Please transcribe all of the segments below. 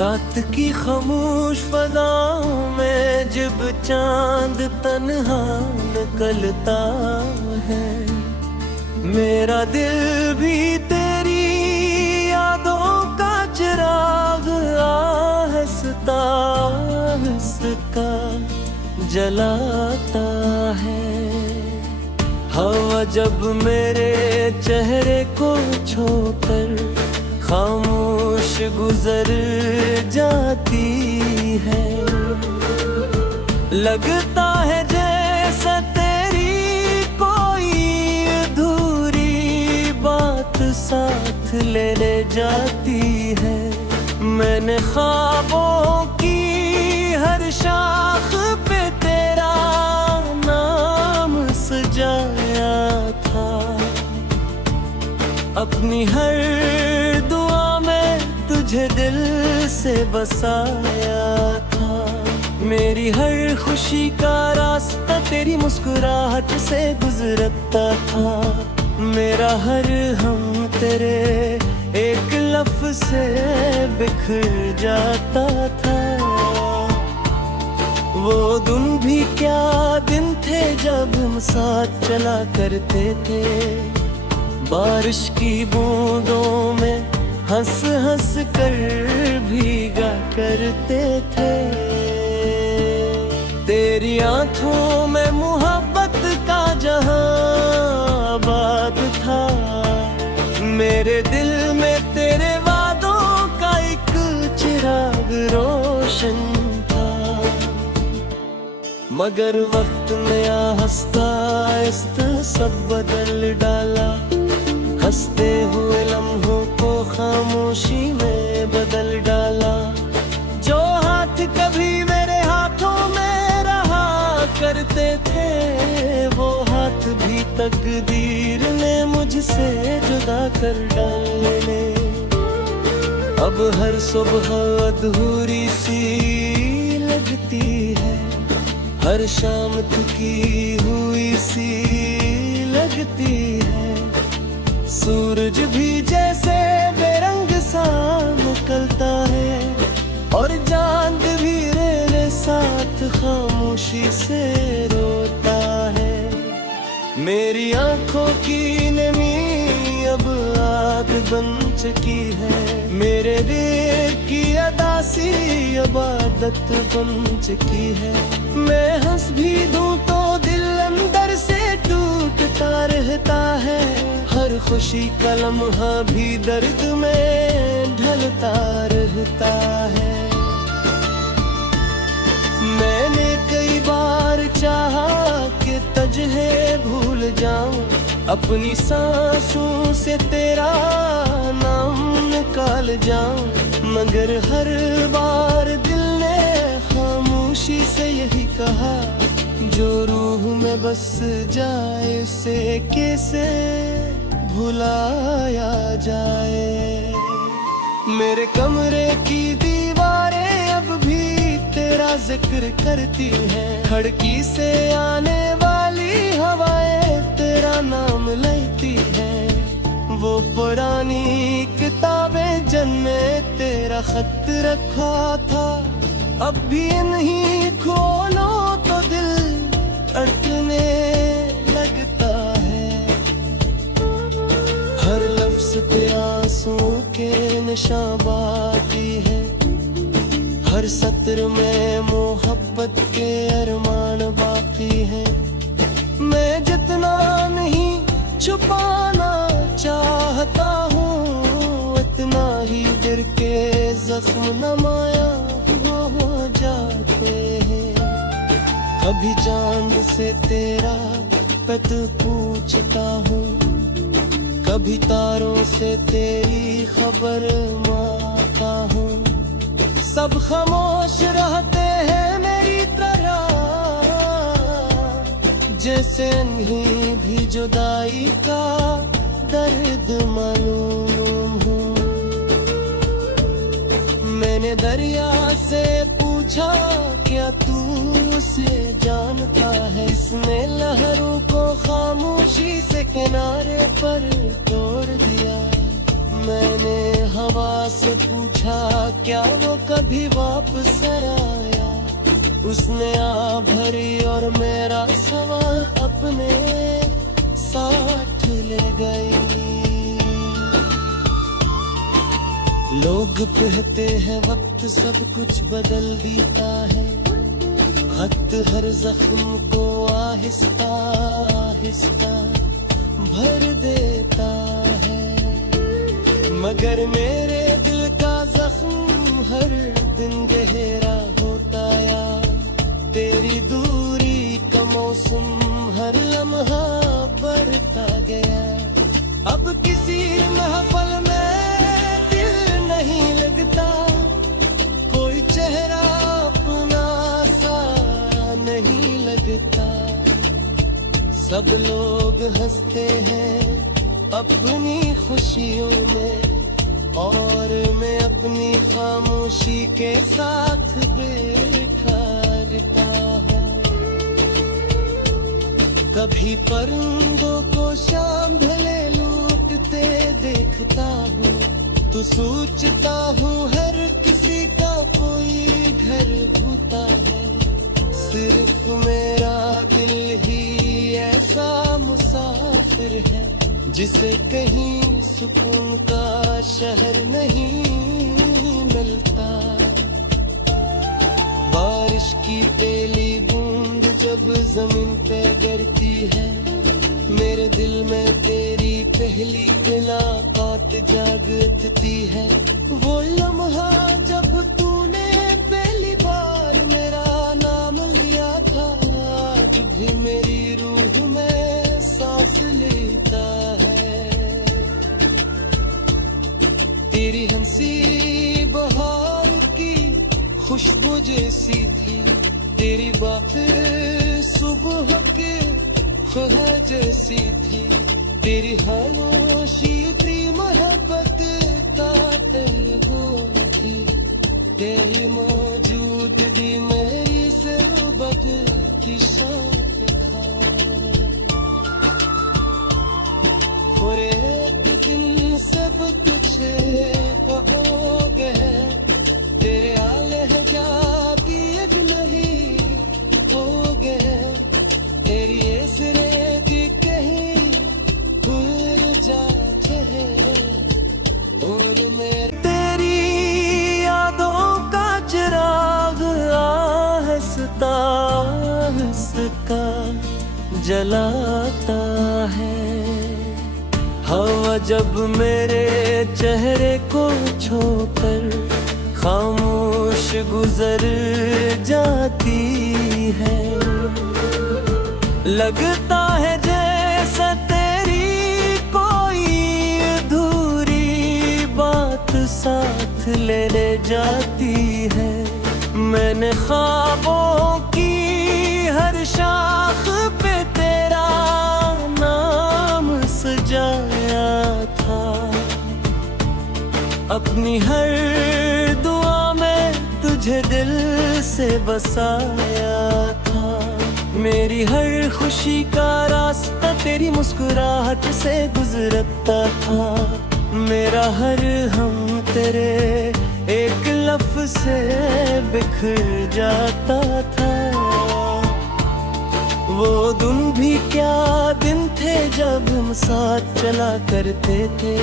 रात की खामोश फज़ाओं में जब चांद तन्हा निकलता है, मेरा दिल भी तेरी यादों का चिराग आहिस्ता आहिस्ता जलाता है। हवा जब मेरे चेहरे को छोकर खामोश गुजर जाती है, लगता है जैसे तेरी कोई अधूरी बात साथ ले जाती है। मैंने ख्वाबों की हर शाख पे तेरा नाम सजाया था, अपनी हर दुआ में तुझे दिल से बसाया था। मेरी हर खुशी का रास्ता तेरी मुस्कुराहट से गुजरता था, मेरा हर हम तेरे एक लफ्ज़ से बिखर जाता था। वो दिन भी क्या दिन थे जब हम साथ चला करते थे, बारिश की बूंदों में हंस हंस कर भीगा करते थे। तेरी आंखों में मोहब्बत का जहां आबाद था, मेरे दिल में तेरे वादों का एक चिराग रोशन था। मगर वक्त ने आहिस्ता आहिस्ता सब बदल डाला, हंसते हुए लम्हों को खामोशी में बदल डाला। जो हाथ कभी मेरे हाथों में रहा करते थे, वो हाथ भी तकदीर ने मुझसे जुदा कर डाले। अब हर सुबह अधूरी सी लगती है, हर शाम थकी हुई सी लगती है। सूरज भी जैसे बेरंग सा निकलता है, और चांद भी मेरे साथ खामोशी से रोता है। मेरी आंखों की नमी अब आग बन चुकी है, मेरे दिल की अदासी अब आदत बन चुकी है। मैं हंस भी दूं तो दिल अंदर से टूटता रहता है, हर खुशी का लम्हा भी दर्द में ढलता रहता है। मैंने कई बार चाहा कि तुझे भूल जाऊं, अपनी सांसों से तेरा नाम निकाल जाऊं, मगर हर बार दिल ने खामोशी से यही कहा, जो रूह में बस जाए उसे कैसे भुलाया जाए। मेरे कमरे की दीवारें अब भी तेरा जिक्र करती हैं, खिड़की से आने वाली हवाएं तेरा नाम लेती हैं। वो पुरानी किताबें जिनमें तेरा खत रखा था, अब भी नहीं खोलो तो दिल धड़कने लगता है। हर लफ्ज़ पे आंसू के निशान बाकी है, हर सत्र में मोहब्बत के अरमान बाकी है। मैं जितना नहीं छुपाना चाहता हूँ, इतना ही दिल के जख्म नमाया हो जाते हैं। कभी चांद से तेरा पत पूछता हूँ, कभी तारों से तेरी खबर मांगता हूँ। सब खामोश रहते हैं मेरी तरह, जैसे नहीं भी जुदाई का दर्द मालूम हूँ। मैंने दरिया से पूछा क्या तू उसे जानता है, इसने लहरों को खामोशी से किनारे पर तोड़ दिया। मैंने हवा से पूछा क्या वो कभी वापस आया, उसने आ भरी और मेरा सवाल अपने साथ ले गई। लोग कहते हैं वक्त सब कुछ बदल देता है, वक्त हर जख्म को आहिस्ता आहिस्ता भर देता है, मगर मेरे दिल का जख्म हर दिन गहरा होता या तेरी दूरी का मौसम हर लम्हा बढ़ता गया। अब किसी महफल में दिल नहीं लगता, कोई चेहरा अपना सा नहीं लगता, सब लोग हंसते हैं अपनी खुशियों में और मैं अपनी खामोशी के साथ बैठा रहता हूँ। कभी परिंदों को शाम ढले लूटते देखता हूँ, तो सोचता हूँ हर किसी का कोई घर होता है, सिर्फ मेरा दिल ही ऐसा मुसाफिर है जिसे कहीं सुकून का शहर नहीं मिलता। बारिश की पहली बूंद जब जमीन पे गिरती है, मेरे दिल में तेरी पहली मुलाकात जाग उठती है। वो लम्हा जब तूने पहली बार मेरा नाम लिया था, आज भी मेरी रूह में सांस लेता है। तेरी हंसी बहार की खुशबू जैसी थी, तेरी बात सुबह के फहर जैसी थी, तेरी खामोशी थी मोहब्बत का दिल थी, तेरी मौजूदगी मेरी सोबत की शान था। और एक दिन सब कुछ हो गए, तेरे आले जा दिए नहीं हो गए, तेरी इसरे की कहीं भूल जाते हैं और मेरे तेरी यादों का चिराग आहिस्ता आहिस्ता जलाता है। हवा जब मेरे चेहरे को छोकर खामोश गुजर जाती है, लगता है जैसे तेरी कोई अधूरी बात साथ लेने जाती है। मैंने ख्वाबों की हर शाख पे तेरा नाम सजाया था, अपनी हर दुआ में तुझे दिल से बसाया था। मेरी हर खुशी का रास्ता तेरी मुस्कुराहट से गुजरता था, मेरा हर हम तेरे एक लफ्ज़ से बिखर जाता था। वो दिन भी क्या दिन थे जब हम साथ चला करते थे,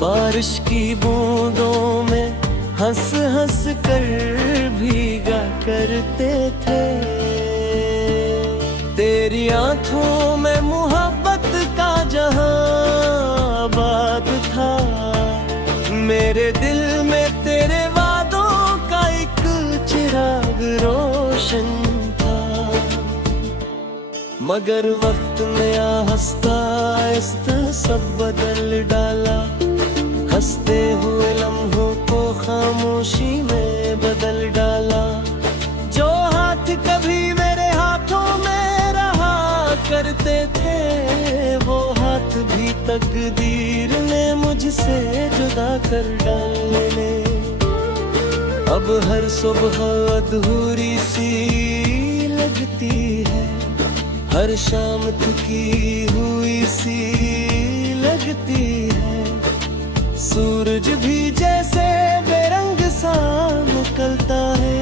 बारिश की बूंदों में हंस हंस कर भीगा करते थे। तेरी आंखों में मोहब्बत का जहां आबाद था, मेरे दिल में तेरे वादों का एक चिराग रोशन था। मगर वक्त ने आहिस्ता आहिस्ता सब बदल डाला, हंसते हुए लम्हों को खामोशी में बदल डाला। जो हाथ कभी मेरे हाथों में रहा करते थे, वो हाथ भी तकदीर ने मुझसे जुदा कर डाले। अब हर सुबह अधूरी सी लगती है, हर शाम थकी हुई सी लगती है। सूरज भी जैसे बेरंग सा निकलता है,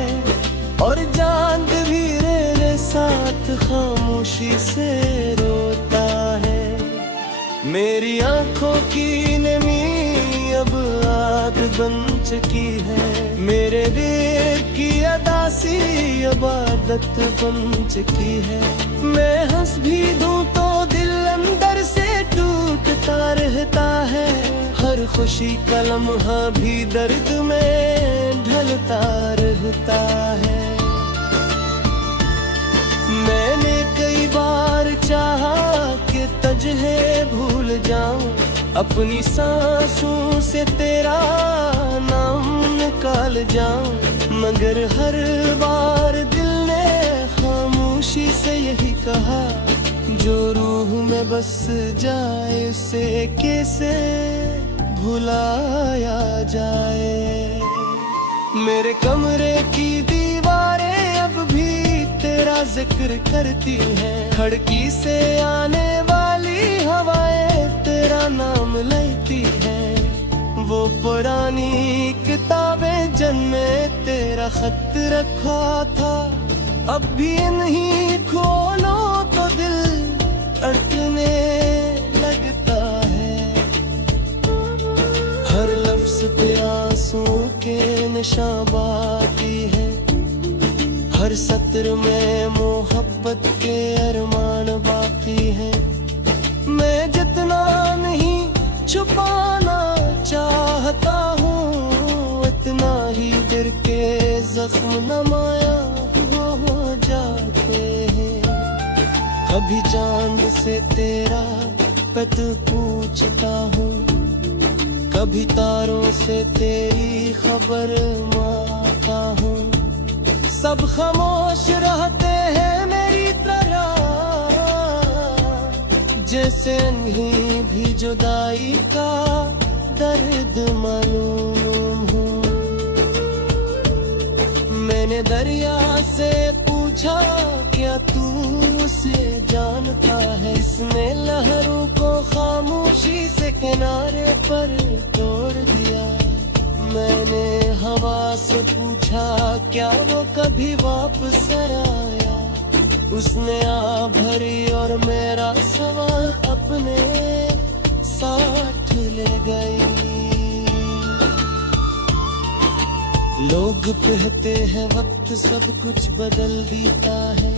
और चांद भी मेरे साथ खामोशी से रोता है। मेरी आंखों की नमी अब आग बन चुकी है, मेरे दिल की अदासी अब आदत बन चुकी है। मैं हंस भी दूं तो दिल अंदर से टूटता रहता है, हर खुशी का लम्हा भी दर्द में ढलता रहता है। मैंने कई बार चाहा कि तुझे भूल जाऊं, अपनी सांसों से तेरा नाम निकाल जाऊं, मगर हर बार दिल ने खामोशी से यही कहा, जो रूह में बस जाए उसे कैसे भुलाया जाए। मेरे कमरे की दीवारें अब भी तेरा जिक्र करती हैं, खिड़की से आने वाली हवाएं तेरा नाम लेती हैं। वो पुरानी किताबें जिनमें तेरा खत रखा था, अब भी नहीं खोलो तो दिल धड़कने लगता है। हर लफ्ज पे आंसू के निशान बाकी है, हर सत्र में मोहब्बत के अरमान बाकी है। मैं जितना नहीं छुपाना चाहता हूँ, इतना ही दिल के जख्म नमाया हो जाते हैं। कभी चांद से तेरा पत पूछता हूँ, कभी तारों से तेरी खबर मांगता हूँ। सब खामोश रहते हैं मेरी तरह, जैसे नहीं भी जुदाई का दर्द मालूम हूँ। मैंने दरिया से पूछा क्या तू उसे जानता है, इसने लहरों को खामोशी से किनारे पर तोड़ दिया। मैंने हवा से पूछा क्या वो कभी वापस आया, उसने आ भरी और मेरा सवाल अपने साथ ले गई। लोग कहते हैं वक्त सब कुछ बदल देता है,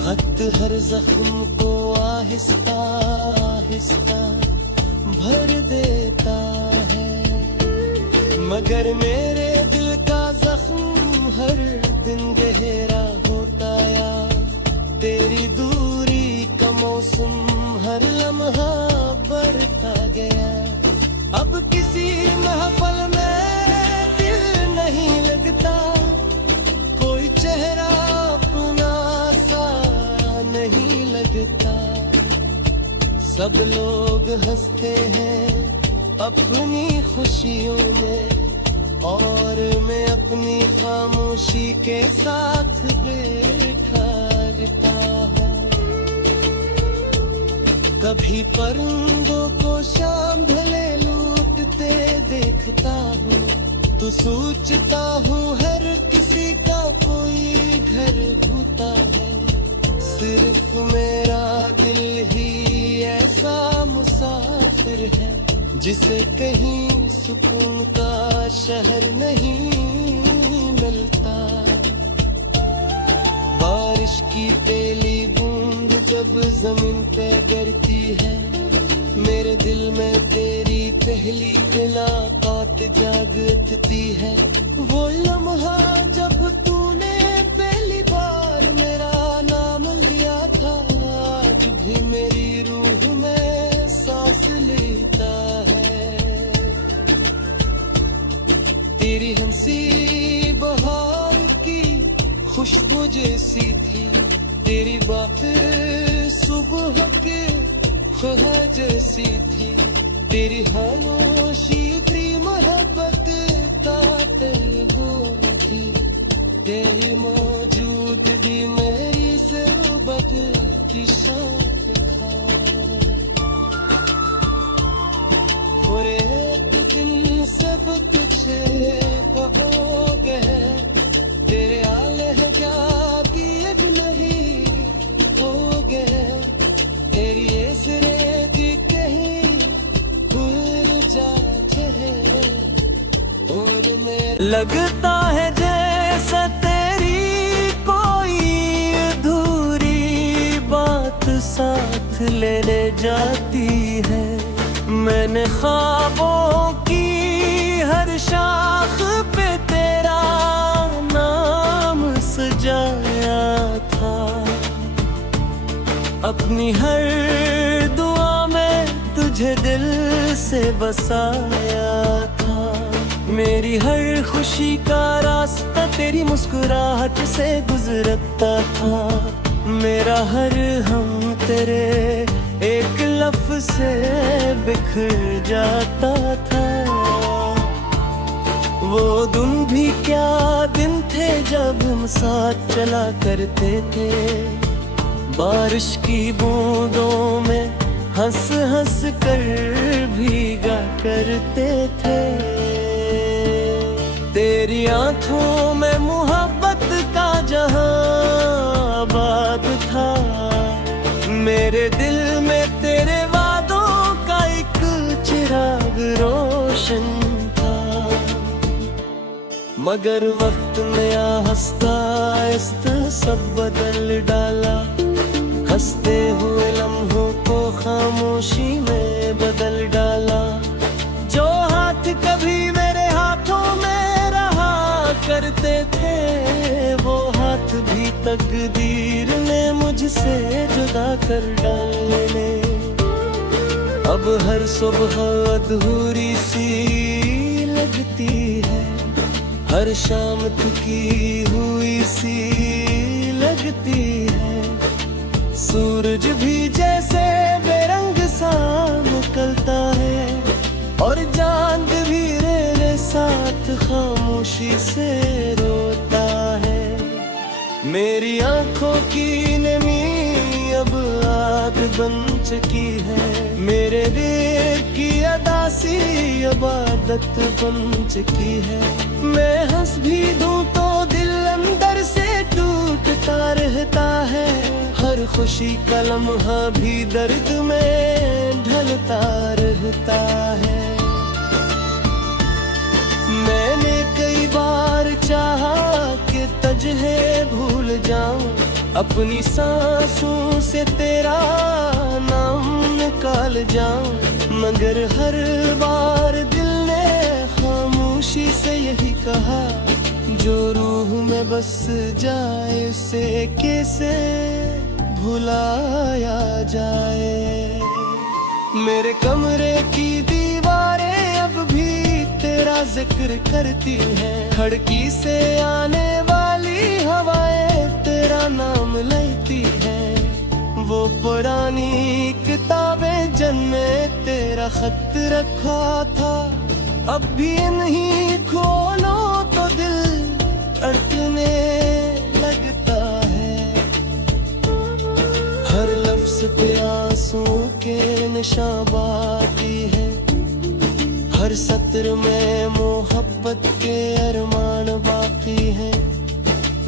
वक्त हर जख्म को आहिस्ता आहिस्ता भर देता है, मगर मेरे दिल का जख्म हर दिन गहरा होता या तेरी दूरी का मौसम हर लम्हा बढ़ता गया। अब किसी महफल में दिल नहीं लगता, कोई चेहरा अपना सा नहीं लगता। सब लोग हंसते हैं अपनी खुशियों में, और मैं अपनी खामोशी के साथ बैठा रहता हूँ। कभी परिंदों को शाम ढले लूटते देखता हूँ, तो सोचता हूँ हर किसी का कोई घर होता है, सिर्फ मेरा दिल ही ऐसा मुसाफिर है, जिसे कहीं सुकून का शहर नहीं मिलता। बारिश की पहली बूंद जब जमीन पे गिरती है, मेरे दिल में तेरी पहली मुलाकात जागती है। वो लम्हा जब तूने पहली बार मेरा नाम लिया था, आज भी मेरी रूह में सांस लेता है। तेरी हंसी बहार की खुशबू जैसी थी, तेरी बातें सुबह के ख्वाह जैसी थी, तेरी खामोशी की मोहब्बत ताते हो थी, तेरी मौजूदगी मेरी सरबत की शान था। और एक लगता है जैसा तेरी कोई अधूरी बात साथ लेने जाती है। मैंने ख्वाबों की हर शाख पे तेरा नाम सजाया था। अपनी हर दुआ में तुझे दिल से बसाया था। मेरी हर खुशी का रास्ता तेरी मुस्कुराहट से गुजरता था। मेरा हर हम तेरे एक लफ्ज़ से बिखर जाता था। वो दिन भी क्या दिन थे जब हम साथ चला करते थे। बारिश की बूंदों में हंस हंस कर भीगा करते थे। तेरी आंखों में मोहब्बत का जहां आबाद था। मेरे दिल में तेरे वादों का एक चिराग रोशन था। मगर वक्त ने आहिस्ता आहिस्ता सब बदल डाला। हंसते हुए लम्हों को खामोशी में बदल डाला। जो हाथ कभी मेरे हाथों में रहा करते थे, वो हाथ भी तकदीर ने मुझसे जुदा कर डाले। अब हर सुबह अधूरी सी लगती है। हर शाम थकी हुई सी लगती है। सूरज भी जैसे बेरंग सा निकलता है। और चांद भी मेरे साथ खामोशी से रोता है। मेरी आंखों की नमी अब आग बन चुकी है। मेरे दिल की अदासी अब आदत बन चुकी है। मैं हंस भी दूं तो दिल अंदर से टूटता रहता है। हर खुशी का लम्हा भी दर्द में ढलता रहता है। मैंने कई बार चाहा कि तुझे भूल जाऊं। अपनी सांसों से तेरा नाम निकाल जाऊं। मगर हर बार दिल ने खामोशी से यही कहा, जो रूह में बस जाए उसे कैसे भुलाया जाए। मेरे कमरे की दीवारें अब भी तेरा जिक्र करती हैं। खिड़की से आने वाली हवाएं तेरा नाम लेती हैं। वो पुरानी किताबें जिनमें तेरा खत रखा था, अब भी नहीं खोलो तो दिल अड़कने लगता है। हर लफ्ज पे आंसू के निशान बाकी है। हर सत्र में मोहब्बत के अरमान बाकी है।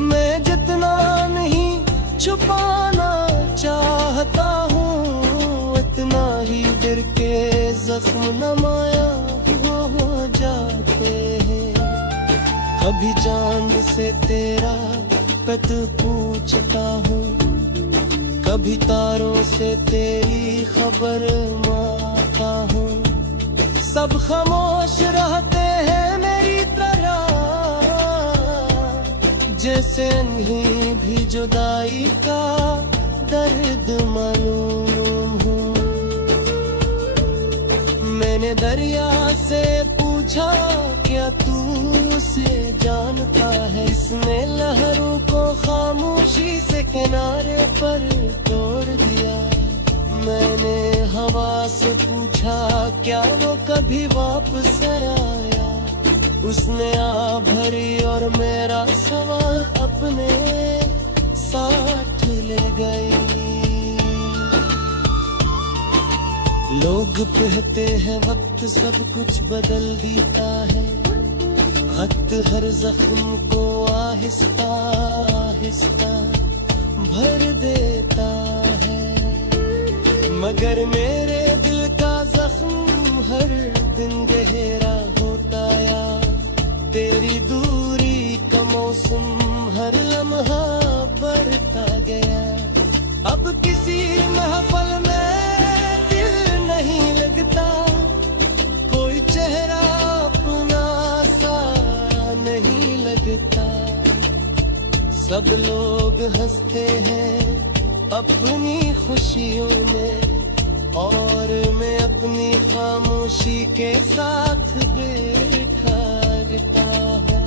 मैं जितना नहीं छुपाना चाहता हूँ, इतना ही दिल के जख्म नमाया हो जाते हैं। कभी चांद से तेरा पत पूछता हूँ, कभी तारों से तेरी खबर मांगता हूँ। सब खामोश रहते हैं मेरी तरह, जैसे नहीं भी जुदाई का दर्द मालूम हूँ। मैंने दरिया से पूछा, क्या तू उसे जानता है? इसने लहरों को खामोशी से किनारे पर तोड़ दिया। मैंने हवा से पूछा, क्या वो कभी वापस आया? उसने आ भरी और मेरा सवाल अपने साथ ले गई। लोग कहते हैं वक्त सब कुछ बदल देता है, वक्त हर जख्म को आहिस्ता आहिस्ता भर देता है। मगर मेरे दिल का जख्म हर दिन गहरा होता या तेरी गया। अब किसी महफल में दिल नहीं लगता, कोई चेहरा अपना सा नहीं लगता। सब लोग हंसते हैं अपनी खुशियों में, और मैं अपनी खामोशी के साथ बैठा रहता है।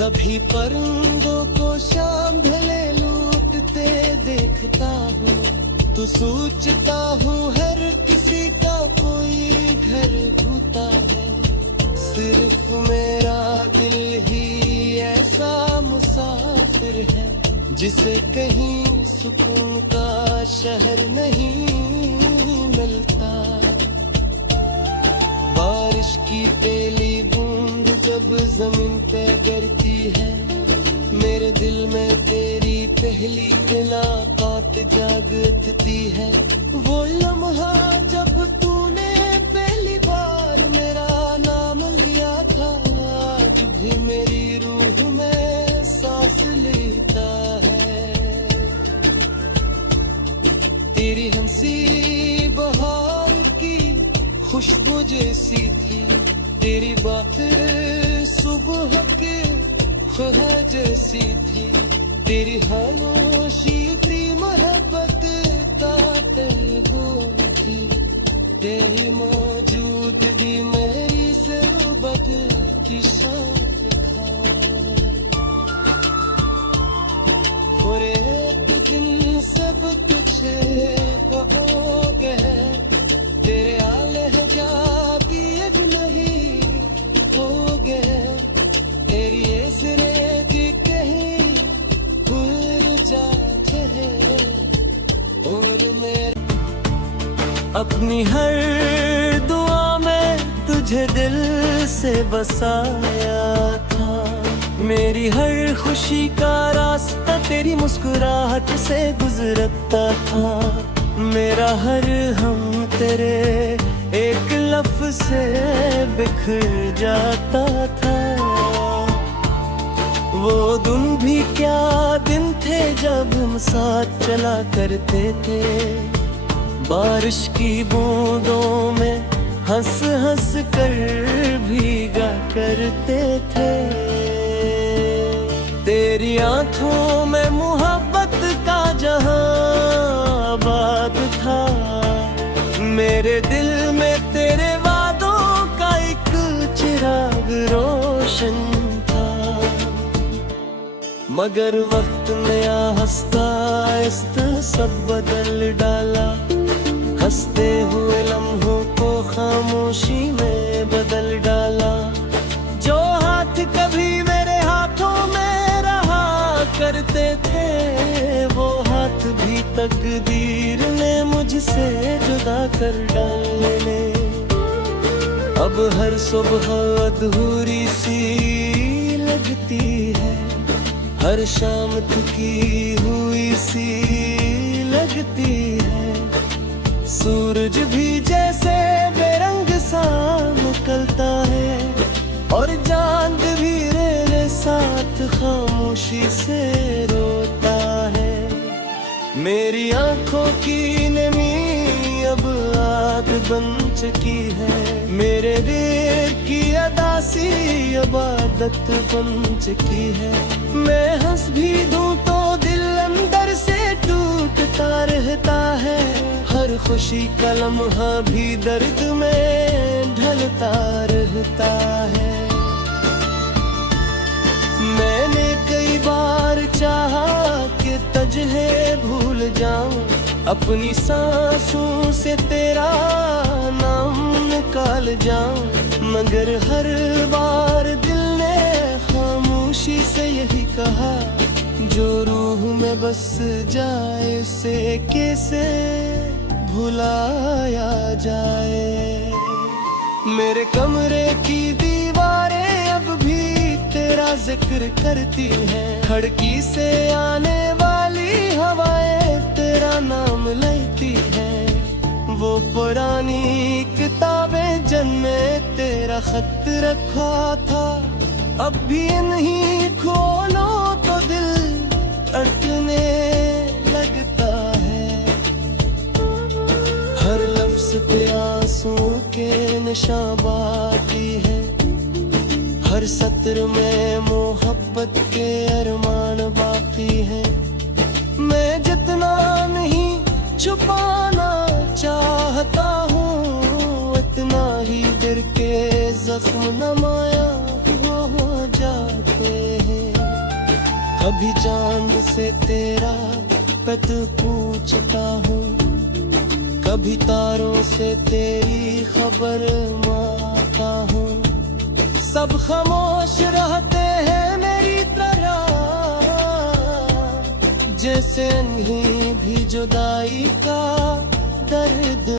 कभी परिंदों को शाम ढले लूटते देखता हूँ, तो सोचता हूँ हर किसी का कोई घर होता है। सिर्फ मेरा दिल ही ऐसा मुसाफिर है, जिसे कहीं सुकून का शहर नहीं मिलता। बारिश की पहली बूंद जब जमीन पे गिरती है, मेरे दिल में तेरी पहली मुलाकात जागती है। वो लम्हा जब तूने पहली बार मेरा नाम लिया था, आज भी मेरी रूह में सांस लेता है। तेरी हंसी बहार की खुशबू जैसी थी, तेरी बातें सुबह के ख्वाह जैसी थी। तेरी खामोशी थी मोहब्बत ताते होती, तेरी मौजूदगी मेरी सोबत की शान खाए। और एक दिन सब तुझे हो गए, तेरे आले जा भी एक नहीं हो गए। तेरी ऐसरे की कहीं भूल जाते हैं, और मेरे अपनी हर दुआ में तुझे दिल से बसाया था। मेरी हर खुशी का रास्ता तेरी मुस्कुराहट से गुजरता था। मेरा हर हम तेरे एक लफ्ज़ से बिखर जाता था। वो दिन भी क्या दिन थे जब हम साथ चला करते थे, बारिश की बूंदों में हंस हंस कर भीगा करते थे। तेरी आंखों में मोहब्बत का जहां आबाद था, मेरे दिल में तेरे वादों का एक चिराग रोशन था। मगर वक्त ने आहिस्ता आहिस्ता सब बदल डाला, हंसते हुए लम्हों को खामोशी में बदल डाला। जो हाथ कभी मेरे हाथों में रहा करते थे, वो हाथ भी तकदीर ने मुझसे जुदा कर डाले। अब हर सुबह अधूरी सी लगती है, हर शाम थकी हुई सी लगती है। सूरज भी जैसे बेरंग सा निकलता है, और चांद भी मेरे साथ खामोशी से रोता है। मेरी आंखों की नमी अब आग बन चुकी है, मेरे दिल की अदासी इबादत बन चुकी है। मैं हंस भी दूं तो दिल अंदर से टूटता रहता है, हर खुशी का लम्हा भी दर्द में ढलता रहता है। मैंने कई बार चाहा कि तुझे भूल जाऊं, अपनी सांसों से तेरा नाम निकाल जाऊं, मगर हर बार दिल ने खामोशी से यही कहा, जो रूह में बस जाए से कैसे भुलाया जाए। मेरे कमरे की दीवारें अब भी तेरा जिक्र करती हैं, खिड़की से आने वाली हवाएं तेरा नाम लेती हैं। वो पुरानी किताबें जिनमें तेरा खत रखा था, अब भी नहीं खोलो तो दिल निशां बाकी है। हर सत्र में मोहब्बत के अरमान बाकी है। मैं जितना नहीं छुपाना चाहता हूँ, इतना ही दिल के जख्म नमाया हो जाते हैं। कभी चांद से तेरा पत पूछता हूँ, कभी तारों से तेरी खबर मांगता हूँ। सब खामोश रहते हैं मेरी तरह, जैसे नहीं भी जुदाई का दर्द